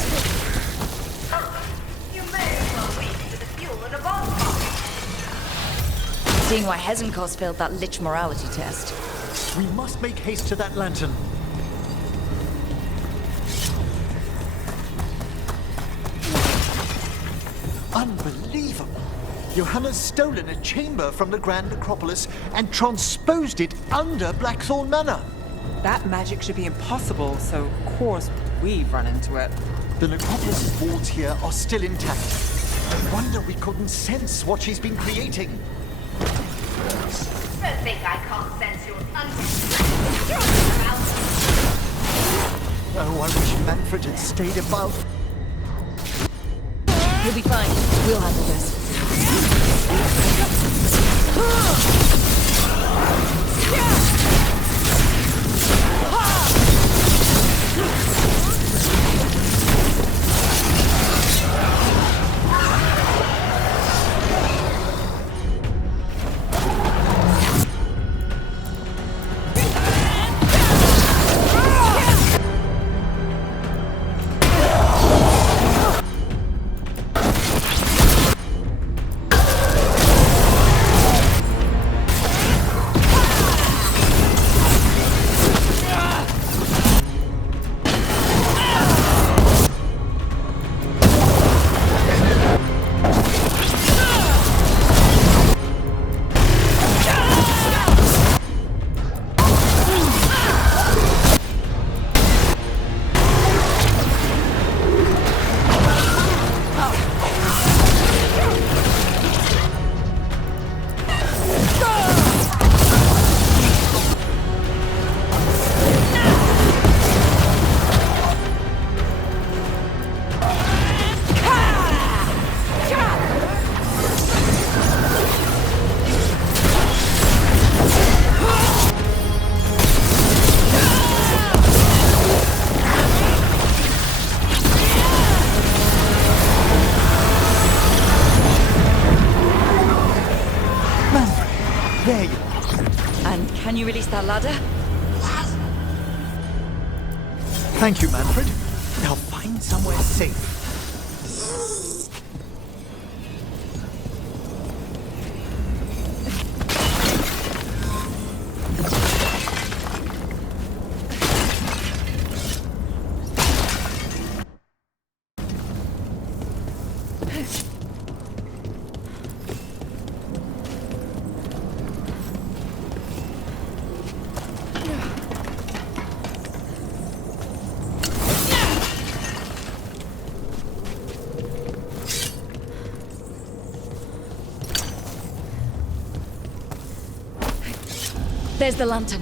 ahead. You may as well wait for the fuel in a bonfire. Seeing why Hezenkos failed that lich morality test. We must make haste to that lantern. Unbelievable! Johanna's stolen a chamber from the Grand Necropolis and transposed it under Blackthorn Manor. That magic should be impossible, so of course we've run into it. The Necropolis' walls here are still intact. I wonder we couldn't sense what she's been creating. Don't think I can't sense your Oh, I wish Manfred had stayed above. You'll be fine. We'll handle this. There you are. And can you release that ladder? Thank you, Manfred. Now find somewhere safe. There's the lantern.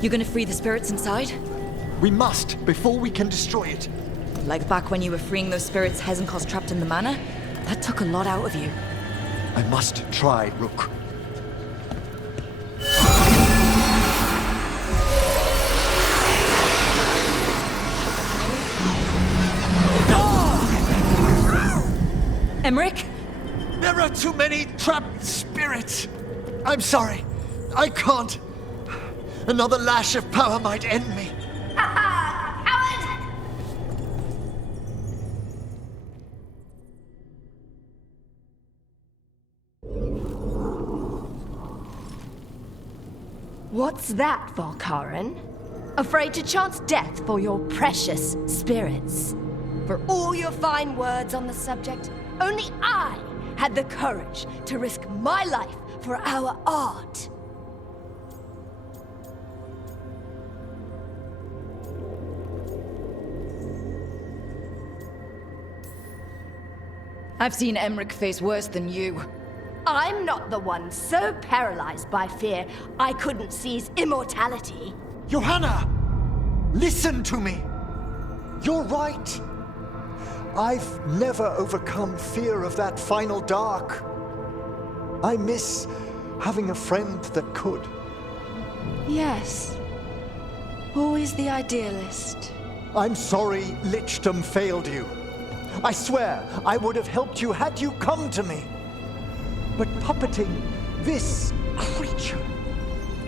You gonna free the spirits inside? We must, before we can destroy it. Like back when you were freeing those spirits Hezenkos trapped in the manor? That took a lot out of you. I must try, Rook. Emmerich? There are too many trapped spirits. I'm sorry. I can't. Another lash of power might end me. Coward! What's that, Volkaren? Afraid to chance death for your precious spirits? For all your fine words on the subject, only I had the courage to risk my life for our art. I've seen Emmerich face worse than you. I'm not the one so paralyzed by fear I couldn't seize immortality. Johanna! Listen to me! You're right. I've never overcome fear of that final dark. I miss having a friend that could. Yes. Always the idealist. I'm sorry Lichdom failed you. I swear I would have helped you had you come to me. But puppeting this creature...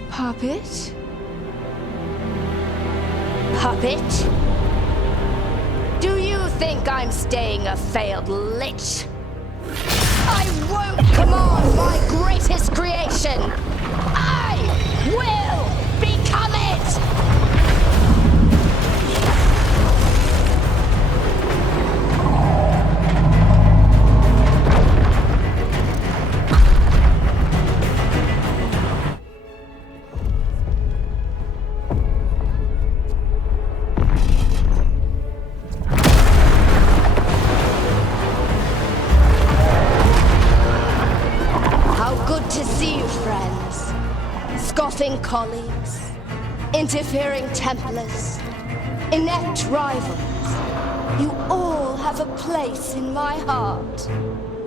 Puppet? Puppet? Do you think I'm staying a failed lich? I won't command my greatest creation! I will become it! How good to see you, friends. Scoffing colleagues, interfering Templars, inept rivals. You all have a place in my heart.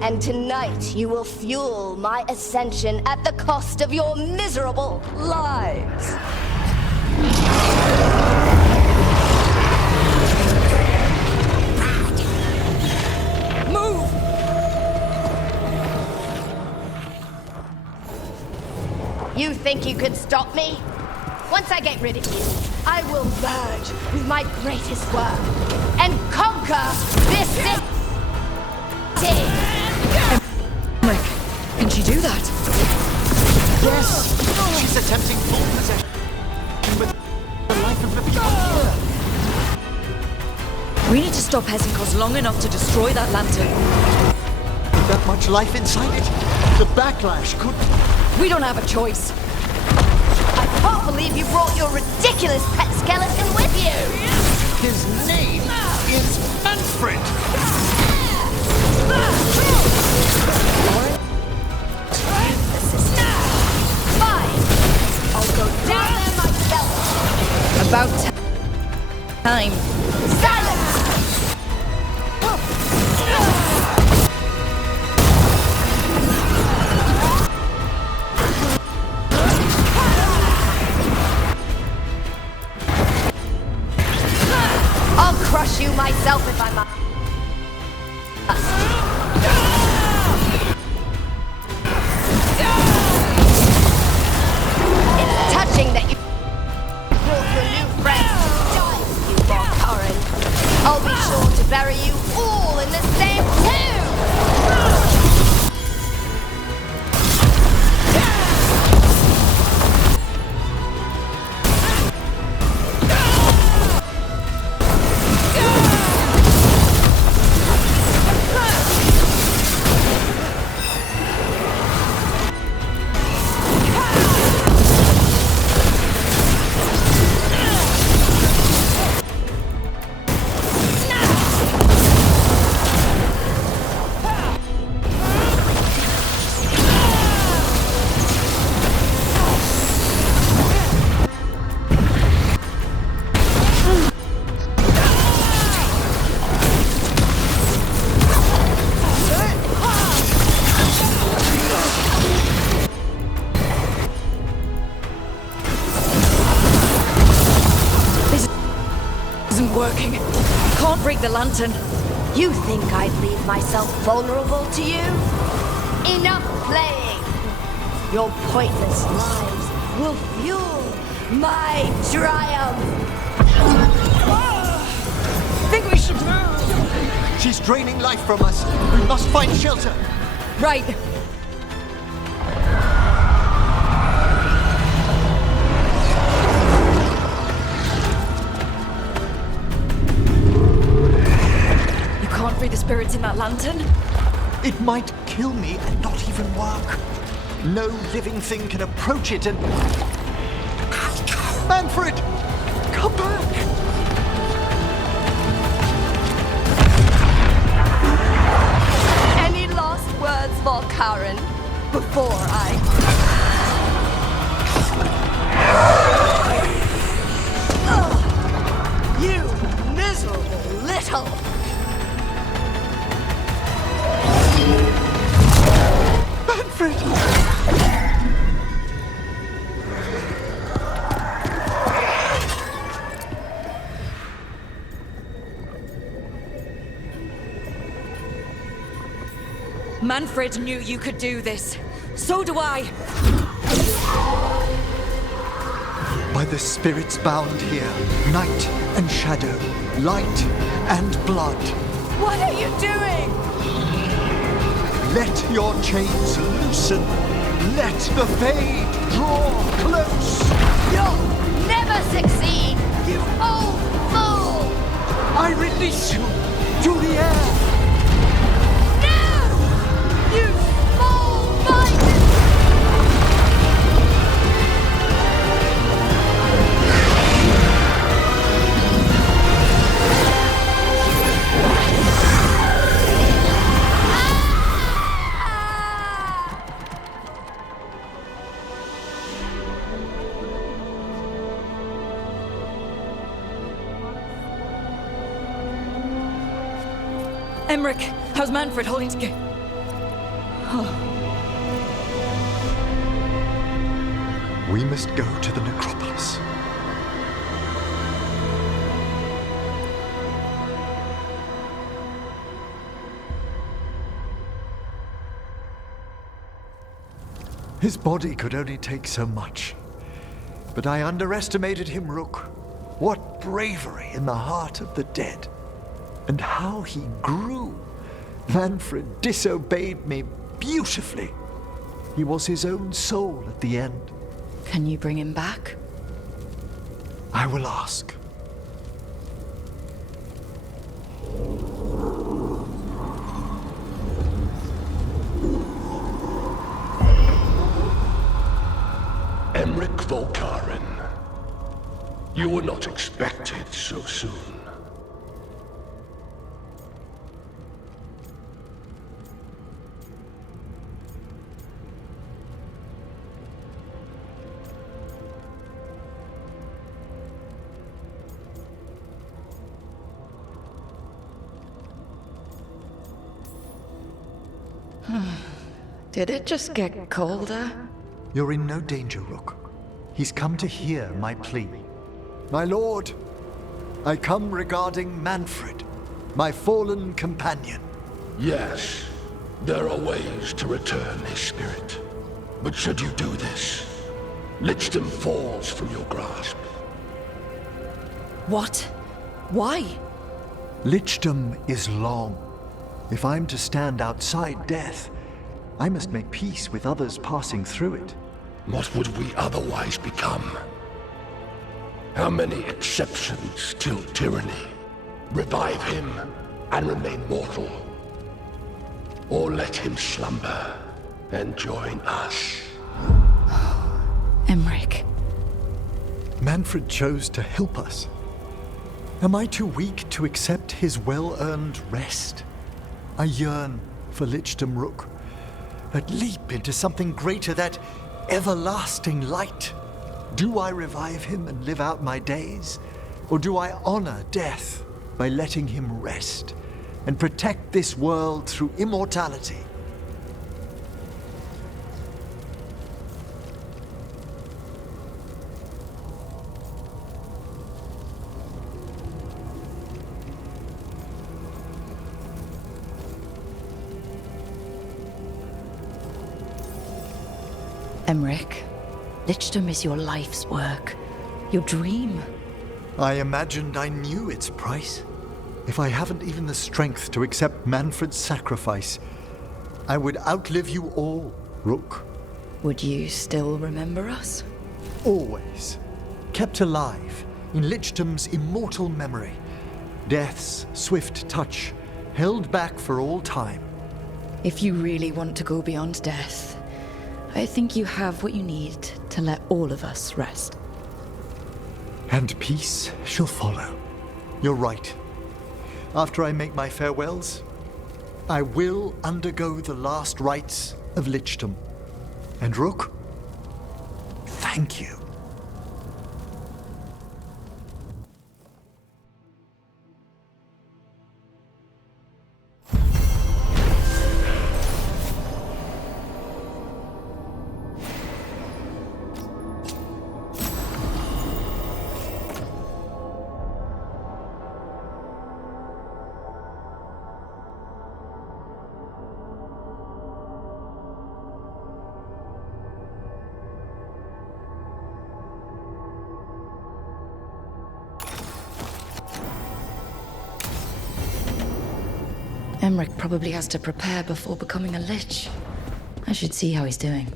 And tonight you will fuel my ascension at the cost of your miserable lives. Move! You think you could stop me? Once I get rid of you, I will merge with my greatest work and conquer this city! Mick, can she do that? Yes! She's attempting full possession with the life of the Beyond. We need to stop Hesenkos long enough to destroy that lantern. With that much life inside it, the backlash could... We don't have a choice. I can't believe you brought your ridiculous pet skeleton with you! His name is Manfred! Fine! I'll go down there myself! About time. Silence! I'll crush you myself if I must. It's touching that you brought your new friends to die with you, Valkarin. I'll be sure to bury you all in the same tomb! Working. Can't break the lantern. You think I'd leave myself vulnerable to you? Enough playing! Your pointless lives will fuel my triumph! Think we should move. She's draining life from us. We must find shelter. Right. Can't free the spirits in that lantern? It might kill me and not even work. No living thing can approach it and... Manfred! Come back! Any last words, Valkarin, before I... Ugh, you miserable little... Manfred! Manfred knew you could do this. So do I. By the spirits bound here, night and shadow, light and blood. What are you doing? Let your chains loosen. Let the Fade draw close. You'll never succeed, you old fool! I release you to the air. No! You small-minded... Emmerich, how's Manfred holding together? We must go to the necropolis. His body could only take so much. But I underestimated him, Rook. What bravery in the heart of the dead. And how he grew. Manfred disobeyed me beautifully. He was his own soul at the end. Can you bring him back? I will ask. Emmerich Volkaren. You were not expected so soon. Did it just get colder? You're in no danger, Rook. He's come to hear my plea. My lord, I come regarding Manfred, my fallen companion. Yes, there are ways to return his spirit. But should you do this, Lichdom falls from your grasp. What? Why? Lichdom is long. If I'm to stand outside death, I must make peace with others passing through it. What would we otherwise become? How many exceptions till tyranny? Revive him and remain mortal. Or let him slumber and join us. Emmerich. Manfred chose to help us. Am I too weak to accept his well-earned rest? I yearn for Lichdom, Rook. That leap into something greater, that everlasting light. Do I revive him and live out my days? Or do I honor death by letting him rest and protect this world through immortality? Emmerich, Lichdom is your life's work. Your dream. I imagined I knew its price. If I haven't even the strength to accept Manfred's sacrifice, I would outlive you all, Rook. Would you still remember us? Always. Kept alive in Lichdom's immortal memory. Death's swift touch, held back for all time. If you really want to go beyond death, I think you have what you need to let all of us rest. And peace shall follow. You're right. After I make my farewells, I will undergo the last rites of Lichdom. And Rook, thank you. Emmerich probably has to prepare before becoming a lich. I should see how he's doing.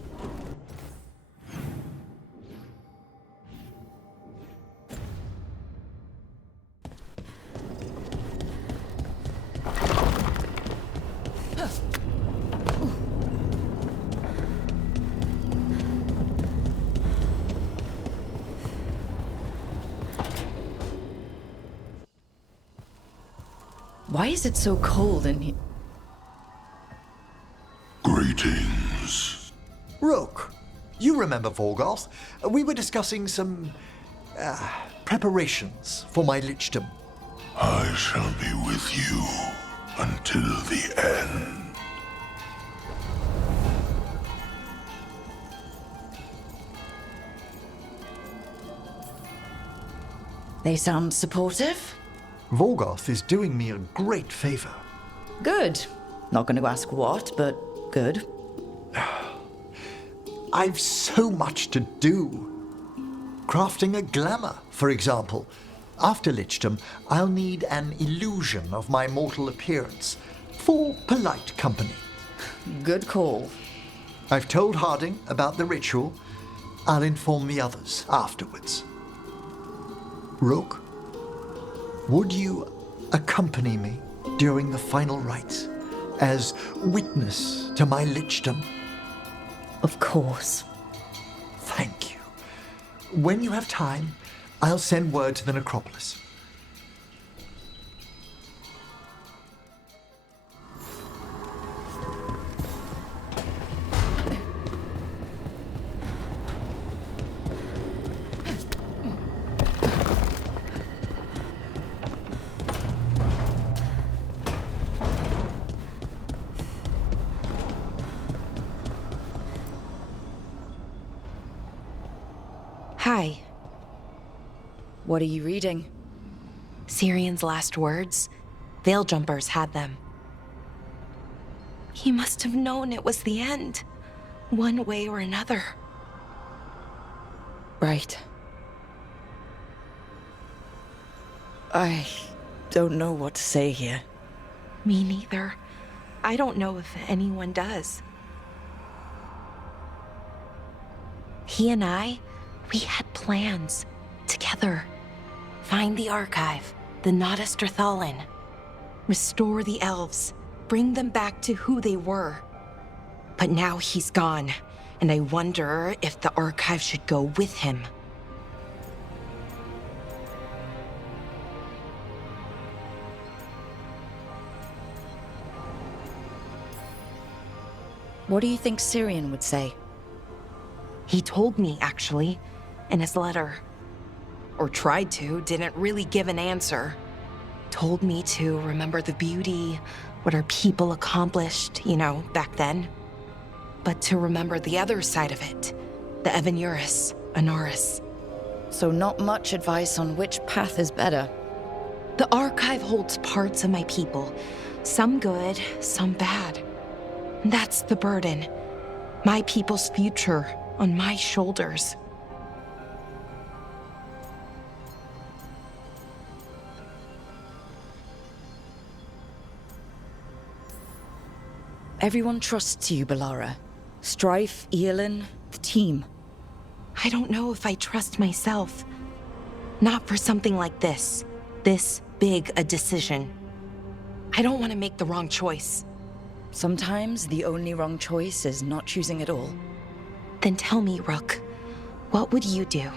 Why is it so cold in here? Greetings. Rook, you remember Vorgoth? We were discussing some preparations for my lichdom. I shall be with you until the end. They sound supportive? Vorgoth is doing me a great favor. Good. Not going to ask what, but good. I've so much to do. Crafting a glamour, for example. After lichdom, I'll need an illusion of my mortal appearance for polite company. Good call. I've told Harding about the ritual. I'll inform the others afterwards. Rook, would you accompany me during the final rites as witness to my lichdom? Of course. Thank you. When you have time, I'll send word to the necropolis. Hi. What are you reading? Sirian's last words? Veil Jumpers had them. He must have known it was the end, one way or another. Right. I don't know what to say here. Me neither. I don't know if anyone does. He and I, we had plans together. Find the archive, the Nada Strathallan. Restore the elves, bring them back to who they were. But now he's gone, and I wonder if the archive should go with him. What do you think Sirian would say? He told me, actually, in his letter. Or tried to, didn't really give an answer. Told me to remember the beauty, what our people accomplished, back then. But to remember the other side of it, the Evanuris, Anaris. So not much advice on which path is better. The archive holds parts of my people, some good, some bad. That's the burden. My people's future on my shoulders. Everyone trusts you, Balara. Strife, Eilin, the team. I don't know if I trust myself. Not for something like this. This big a decision. I don't want to make the wrong choice. Sometimes the only wrong choice is not choosing at all. Then tell me, Rook, what would you do?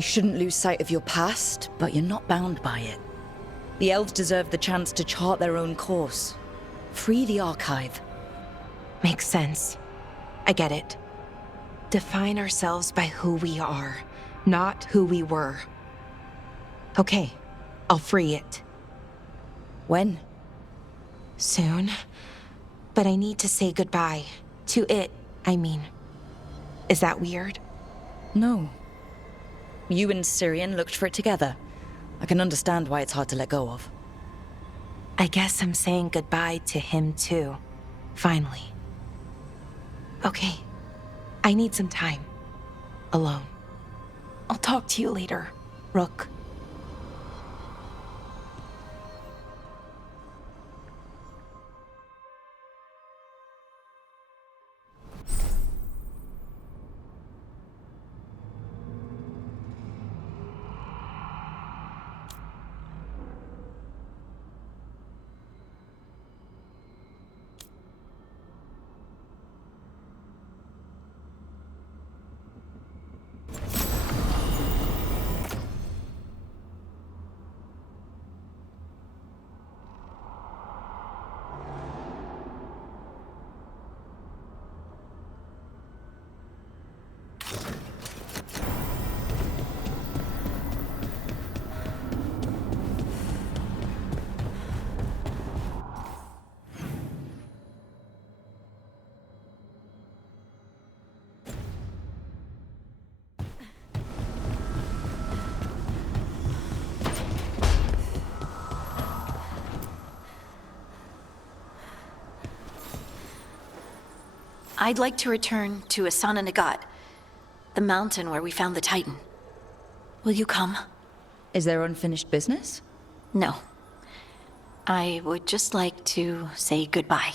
You shouldn't lose sight of your past, but you're not bound by it. The elves deserve the chance to chart their own course. Free the archive. Makes sense. I get it. Define ourselves by who we are, not who we were. Okay, I'll free it. When? Soon. But I need to say goodbye. To it, I mean. Is that weird? No. You and Syrian looked for it together. I can understand why it's hard to let go of. I guess I'm saying goodbye to him too. Finally. Okay. I need some time. Alone. I'll talk to you later, Rook. I'd like to return to Asana Nagat, the mountain where we found the Titan. Will you come? Is there unfinished business? No. I would just like to say goodbye.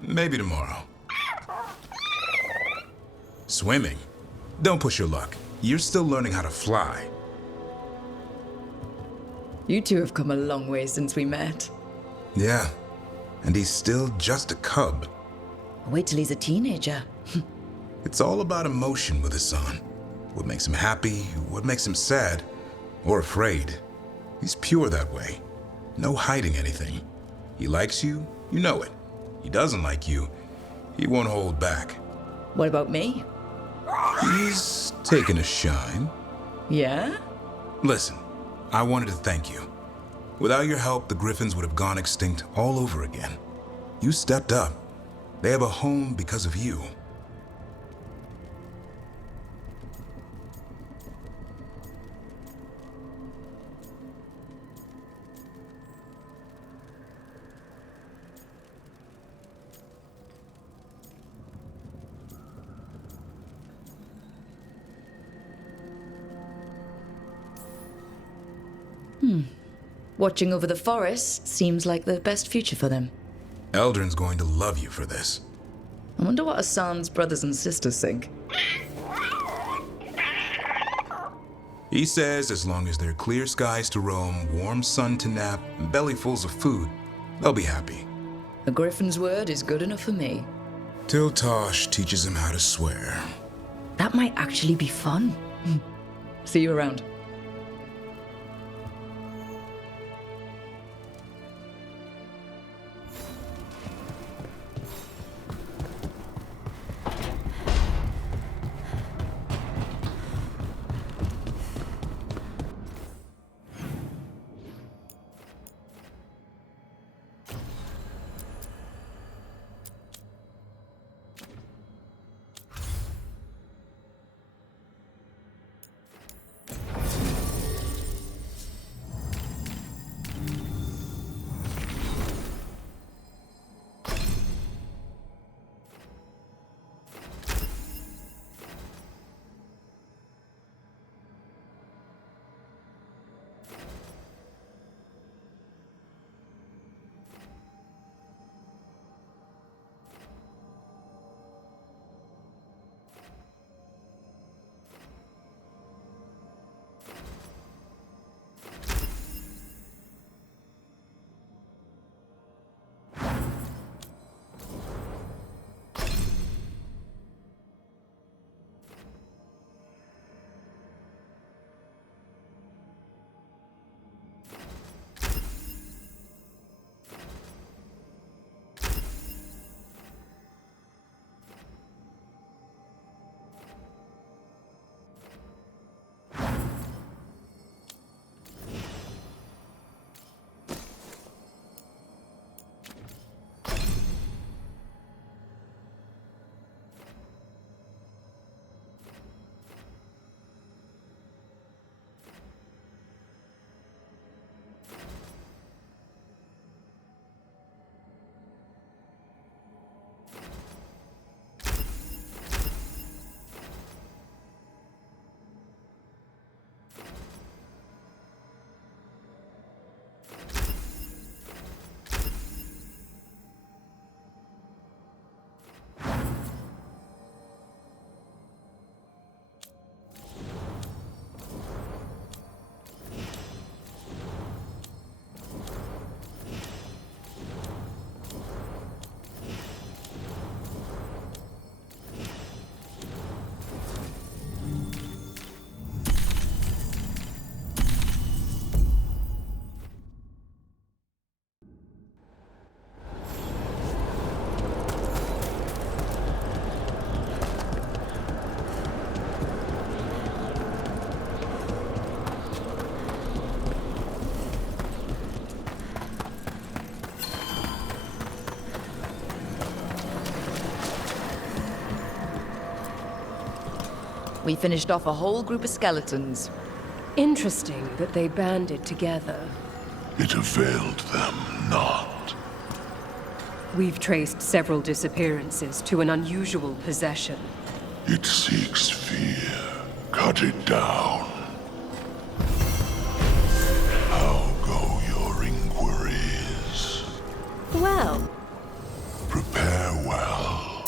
Maybe tomorrow. Swimming? Don't push your luck. You're still learning how to fly. You two have come a long way since we met. Yeah, and he's still just a cub. Wait till he's a teenager. It's all about emotion with Hassan. What makes him happy, what makes him sad, or afraid. He's pure that way. No hiding anything. He likes you, you know it. He doesn't like you, he won't hold back. What about me? He's taken a shine. Yeah? Listen, I wanted to thank you. Without your help, the Griffins would have gone extinct all over again. You stepped up. They have a home because of you. Watching over the forest seems like the best future for them. Eldrin's going to love you for this. I wonder what Hassan's brothers and sisters think. He says as long as there are clear skies to roam, warm sun to nap, and bellyfuls of food, they'll be happy. A griffin's word is good enough for me. Till Tosh teaches him how to swear. That might actually be fun. See you around. We finished off a whole group of skeletons. Interesting that they banded together. It availed them not. We've traced several disappearances to an unusual possession. It seeks fear. Cut it down. How go your inquiries? Well, Prepare well.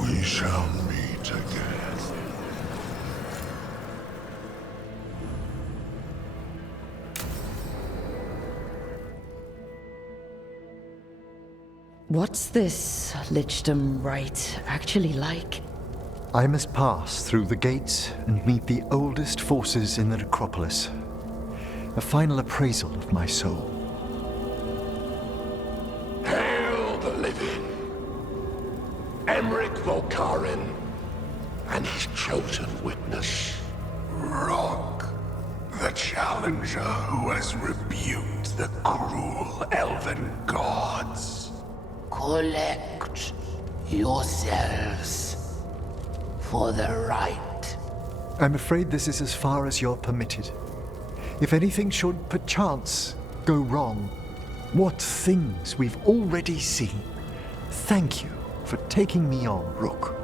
We shall meet again. What's this Lichdom Rite actually like? I must pass through the gates and meet the oldest forces in the necropolis. A final appraisal of my soul. Hail the living! Emmerich Volkaren and his chosen witness, Rock, the challenger who has rebuked the cruel elven gods. Collect yourselves for the right. I'm afraid this is as far as you're permitted. If anything should perchance go wrong, what things we've already seen. Thank you for taking me on, Rook.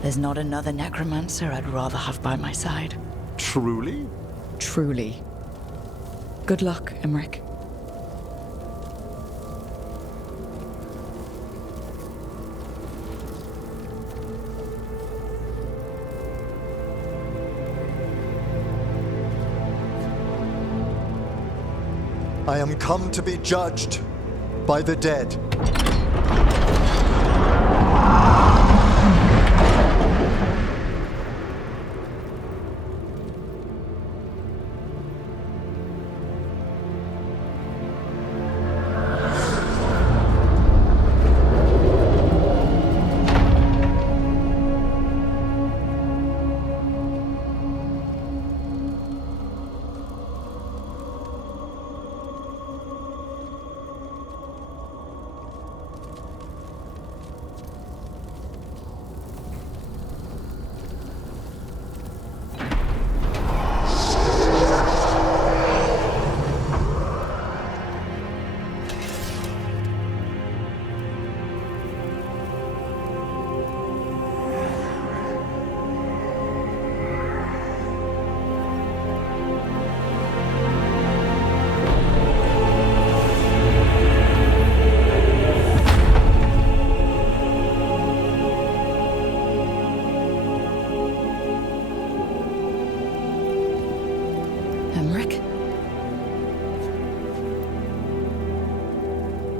There's not another necromancer I'd rather have by my side. Truly? Truly. Good luck, Emmerich. I am come to be judged by the dead. Emmerich?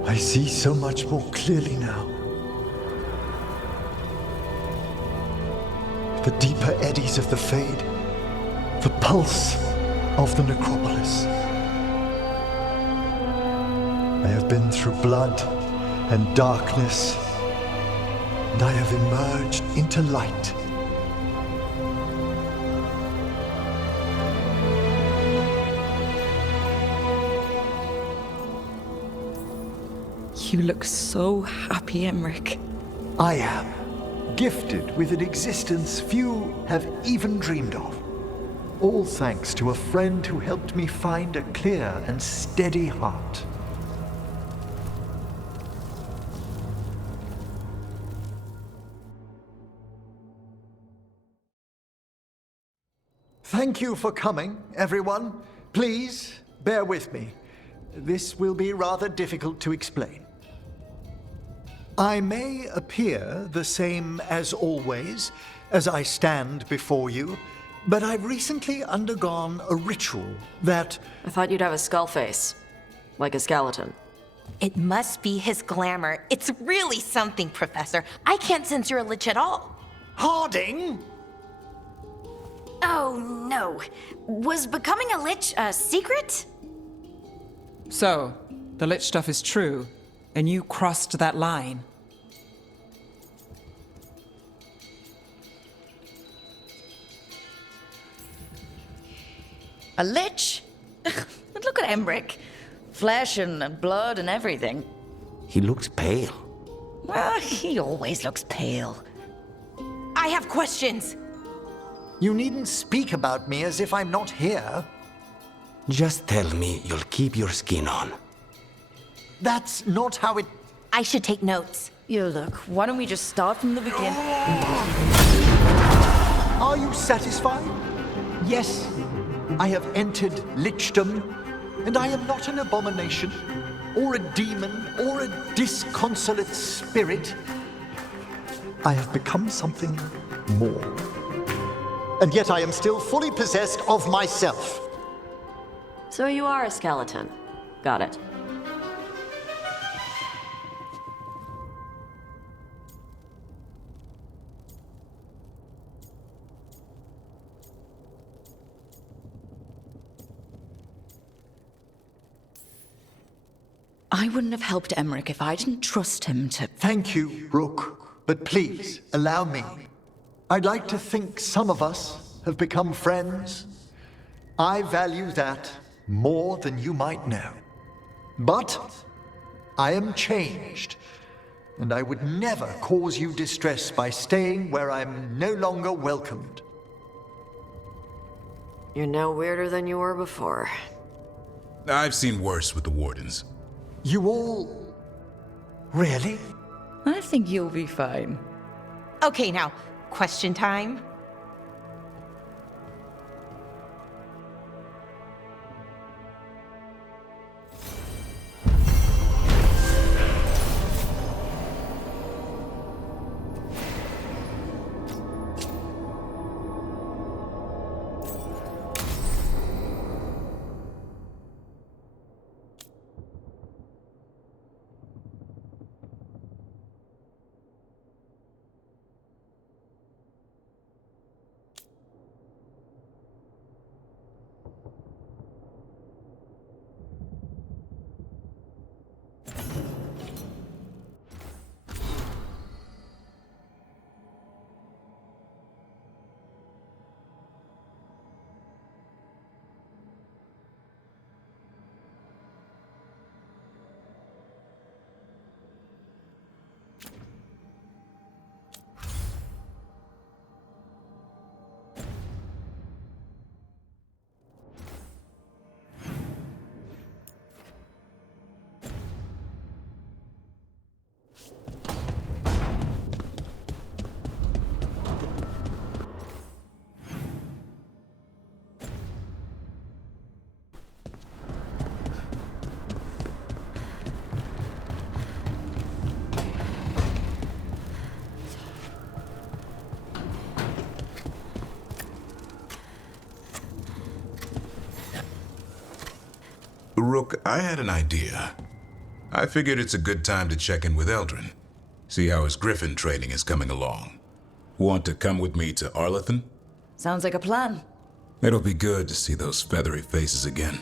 I see so much more clearly now. The deeper eddies of the Fade, the pulse of the necropolis. I have been through blood and darkness, and I have emerged into light. You look so happy, Emmerich. I am gifted with an existence few have even dreamed of. All thanks to a friend who helped me find a clear and steady heart. Thank you for coming, everyone. Please, bear with me. This will be rather difficult to explain. I may appear the same as always, as I stand before you, but I've recently undergone a ritual that... I thought you'd have a skull face. Like a skeleton. It must be his glamour. It's really something, Professor. I can't sense you're a lich at all. Harding! Oh, no. Was becoming a lich a secret? So, the lich stuff is true, and you crossed that line. A lich? But look at Emmerich. Flesh and blood and everything. He looks pale. Well, he always looks pale. I have questions. You needn't speak about me as if I'm not here. Just tell me you'll keep your skin on. That's not how it... I should take notes. You look, why don't we just start from the beginning? Are you satisfied? Yes, I have entered lichdom, and I am not an abomination, or a demon, or a disconsolate spirit. I have become something more. And yet I am still fully possessed of myself. So you are a skeleton. Got it. I wouldn't have helped Emmerich if I didn't trust him to... Thank you, Rook, but please allow me. I'd like to think some of us have become friends. I value that more than you might know. But I am changed, and I would never cause you distress by staying where I'm no longer welcomed. You're no weirder than you were before. I've seen worse with the Wardens. You all... really? I think you'll be fine. Okay, now, question time. Rook, I had an idea. I figured it's a good time to check in with Eldrin. See how his Griffin training is coming along. Want to come with me to Arlathan? Sounds like a plan. It'll be good to see those feathery faces again.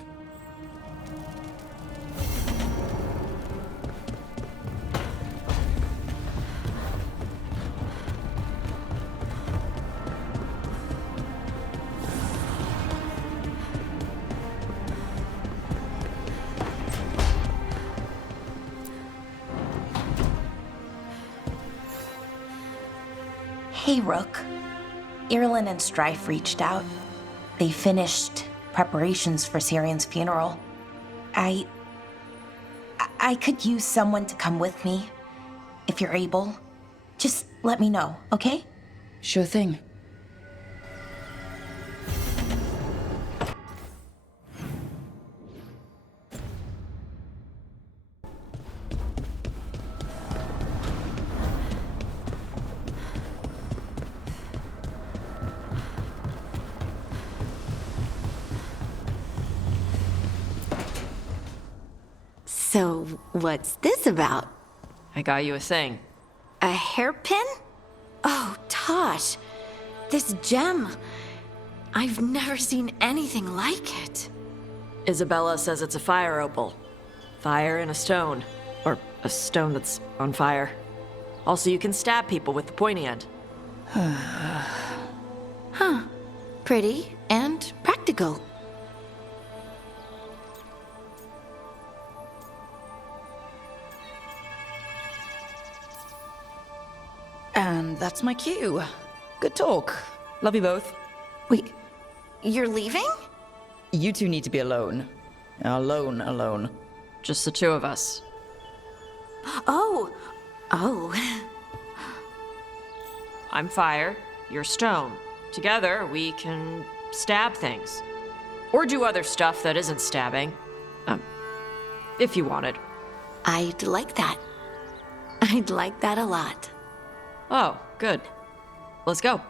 Hey, Rook. Irulan and Strife reached out. they finished preparations for Syrian's funeral. I could use someone to come with me, if you're able. Just let me know, okay? Sure thing. So, what's this about? I got you a thing. A hairpin? Oh, Tosh. This gem. I've never seen anything like it. Isabella says it's a fire opal. Fire in a stone. Or a stone that's on fire. Also, you can stab people with the pointy end. Huh. Pretty and practical. And that's my cue. Good talk. Love you both. Wait, you're leaving? You two need to be alone. Alone. Just the two of us. Oh. I'm fire, you're stone. Together, we can stab things. Or do other stuff that isn't stabbing. If you wanted. I'd like that. I'd like that a lot. Oh, good. Let's go.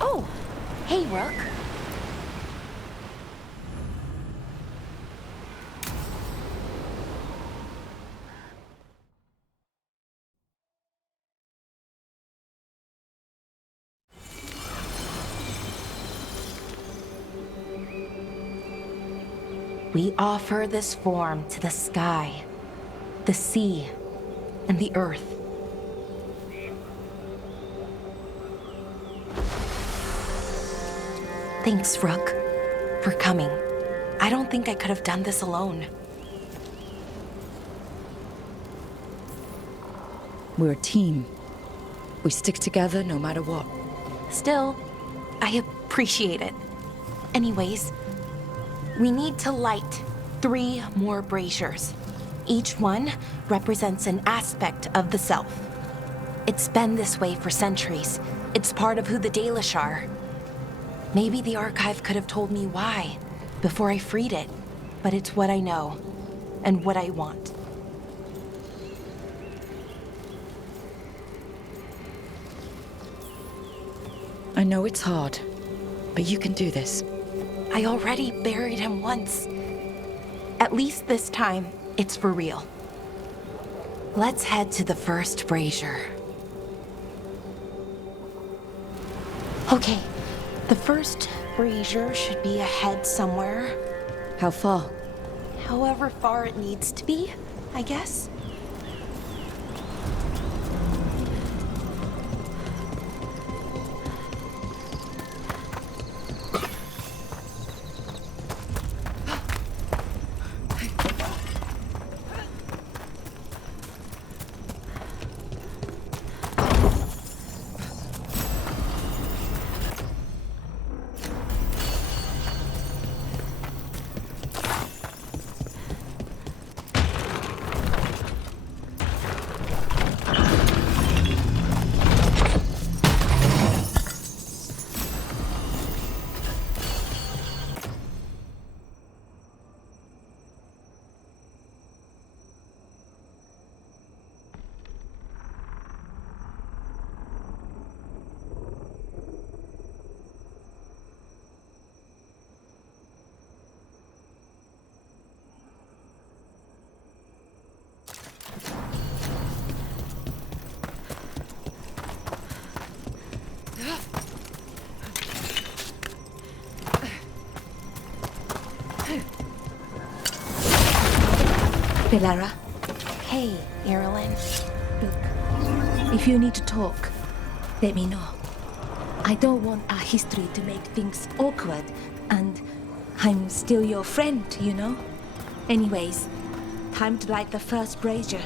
Oh, hey, Rook. We offer this form to the sky, the sea, and the earth. Thanks, Rook, for coming. I don't think I could have done this alone. We're a team. We stick together no matter what. Still, I appreciate it. Anyways, we need to light 3 more braziers. Each one represents an aspect of the self. It's been this way for centuries. It's part of who the Dalish are. Maybe the Archive could have told me why before I freed it, but it's what I know and what I want. I know it's hard, but you can do this. I already buried him once. At least this time, it's for real. Let's head to the first brazier. Okay, the first brazier should be ahead somewhere. How far? However far it needs to be, I guess. Belara, Hey, Irulan. look, if you need to talk, let me know. I don't want our history to make things awkward, and I'm still your friend, you know? Anyways, time to light the first brazier.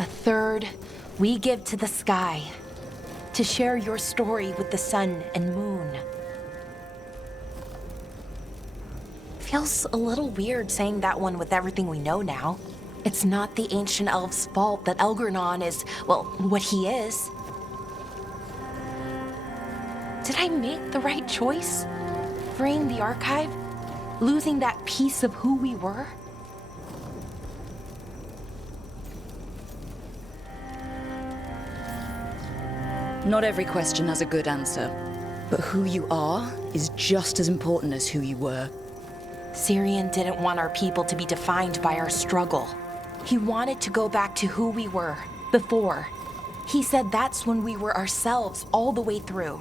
A third we give to the sky, to share your story with the sun and moon. Feels a little weird saying that one with everything we know now. It's not the ancient elves' fault that Elgernon is, well, what he is. Did I make the right choice? Freeing the archive? Losing that piece of who we were? Not every question has a good answer, but who you are is just as important as who you were. Syrian didn't want our people to be defined by our struggle. He wanted to go back to who we were before. He said that's when we were ourselves all the way through.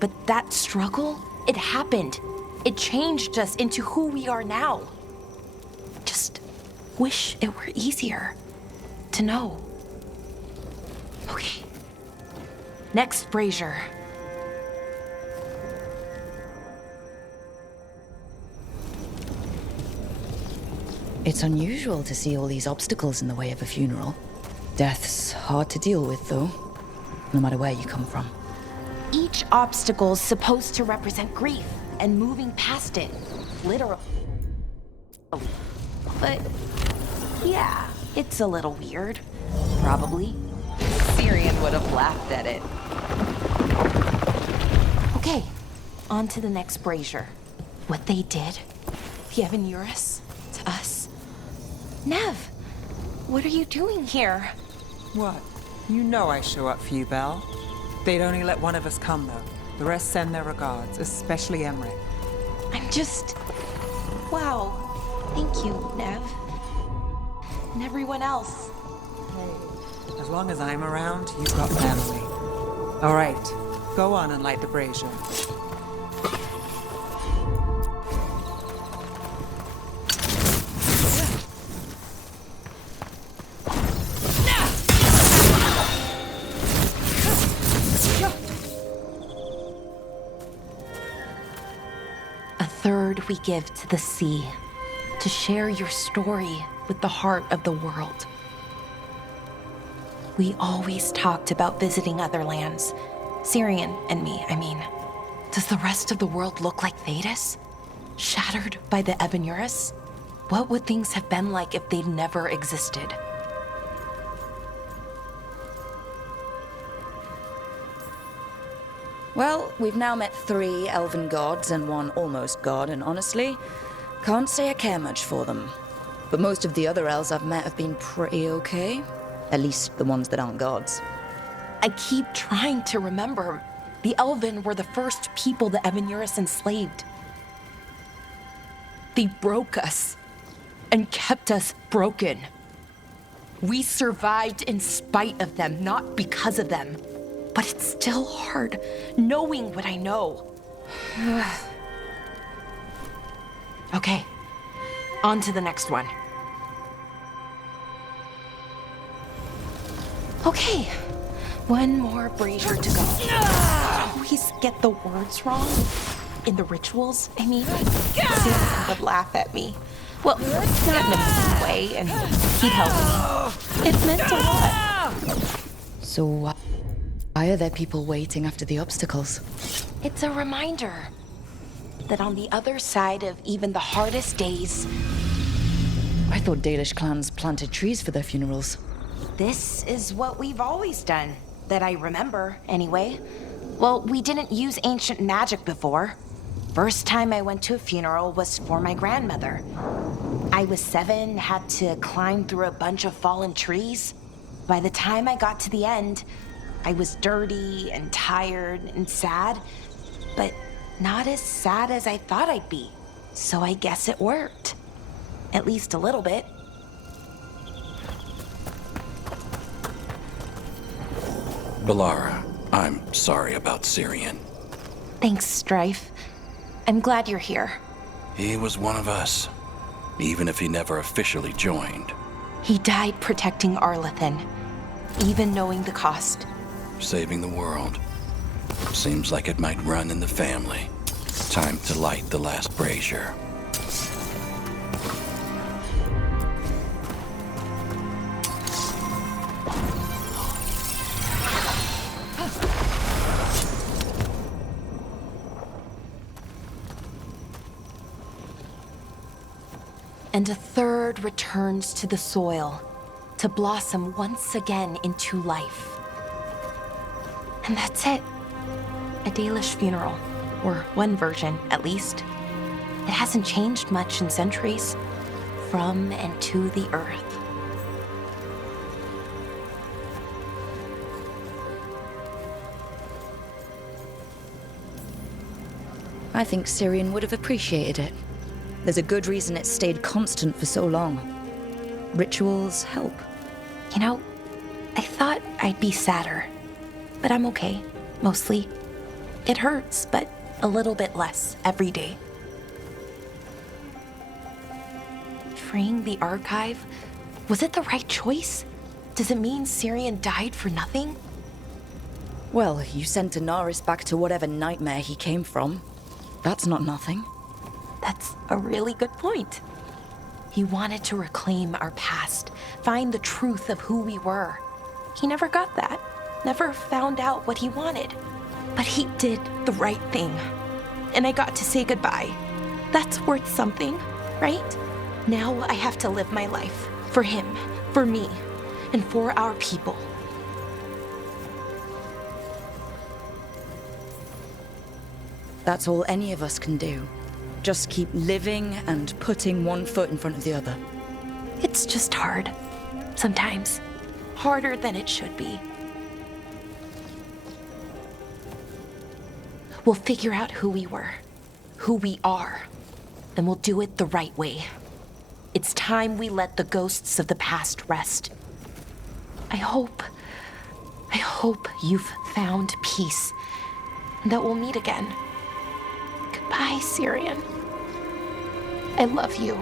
But that struggle, it happened. It changed us into who we are now. Just wish it were easier to know. Okay. Next brazier. It's unusual to see all these obstacles in the way of a funeral. Death's hard to deal with, though, no matter where you come from. Each obstacle's supposed to represent grief and moving past it, literally. But yeah, it's a little weird. Probably. Syrian would have laughed at it. Okay, on to the next brazier. What they did, the Evan Eurus, to us. Nev, what are you doing here? What? You know I show up for you, Belle. They'd only let one of us come, though. The rest send their regards, especially Emmerich. I'm just... Wow. Thank you, Nev. And everyone else. As long as I'm around, you've got family. All right, go on and light the brazier. A third we give to the sea, to share your story with the heart of the world. We always talked about visiting other lands. Syrian and me, I mean. Does the rest of the world look like Thedas? Shattered by the Evan Eurus? What would things have been like if they'd never existed? Well, we've now met 3 elven gods and 1 almost god, and honestly, can't say I care much for them. But most of the other elves I've met have been pretty okay. At least the ones that aren't gods. I keep trying to remember. The Elven were the first people the Evan Eurus enslaved. They broke us and kept us broken. We survived in spite of them, not because of them. But it's still hard knowing what I know. Okay, on to the next one. Okay, one more brazier to go. I always get the words wrong. In the rituals, I mean. Syrian would laugh at me. Well, not in a mean way, and he'd help me. It meant a lot. So why are there people waiting after the obstacles? It's a reminder that on the other side of even the hardest days... I thought Dalish clans planted trees for their funerals. This is what we've always done, that I remember, anyway. Well, we didn't use ancient magic before. First time I went to a funeral was for my grandmother. I was 7, had to climb through a bunch of fallen trees. By the time I got to the end, I was dirty and tired and sad, but not as sad as I thought I'd be. So I guess it worked. At least a little bit. Balara, I'm sorry about Syrian. Thanks, Strife. I'm glad you're here. He was one of us, even if he never officially joined. He died protecting Arlathan, even knowing the cost. Saving the world. Seems like it might run in the family. Time to light the last brazier. And a third returns to the soil, to blossom once again into life. And that's it. A Dalish funeral, or one version, at least. It hasn't changed much in centuries, from and to the earth. I think Syrian would have appreciated it. There's a good reason it stayed constant for so long. Rituals help. You know, I thought I'd be sadder, but I'm okay, mostly. It hurts, but a little bit less every day. Freeing the archive, was it the right choice? Does it mean Syrian died for nothing? Well, you sent Inaris back to whatever nightmare he came from. That's not nothing. That's a really good point. He wanted to reclaim our past, find the truth of who we were. He never got that, never found out what he wanted. But he did the right thing. And I got to say goodbye. That's worth something, right? Now I have to live my life for him, for me, and for our people. That's all any of us can do. Just keep living and putting one foot in front of the other. It's just hard. Sometimes. Harder than it should be. We'll figure out who we were, who we are, and we'll do it the right way. It's time we let the ghosts of the past rest. I hope you've found peace, and that we'll meet again. Goodbye, Syrian. I love you.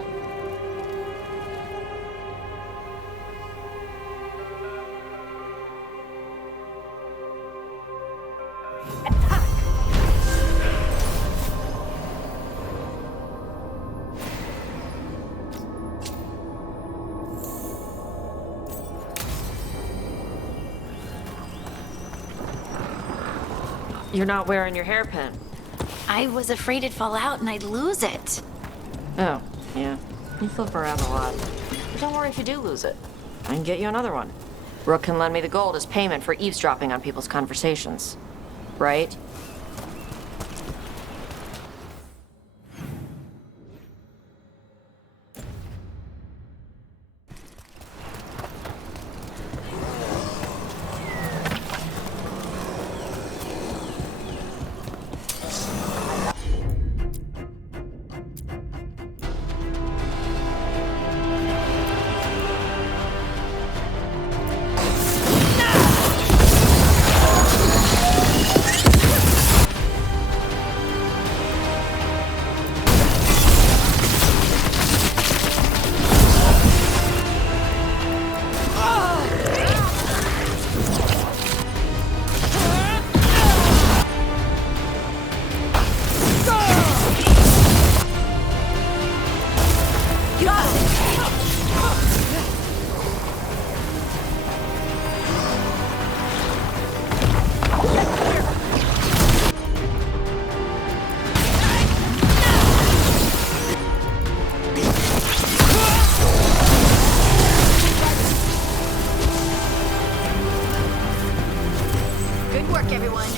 You're not wearing your hairpin. I was afraid it'd fall out and I'd lose it. Oh, yeah. You flip around a lot. But don't worry if you do lose it. I can get you another one. Rook can lend me the gold as payment for eavesdropping on people's conversations. Right? Good work, everyone.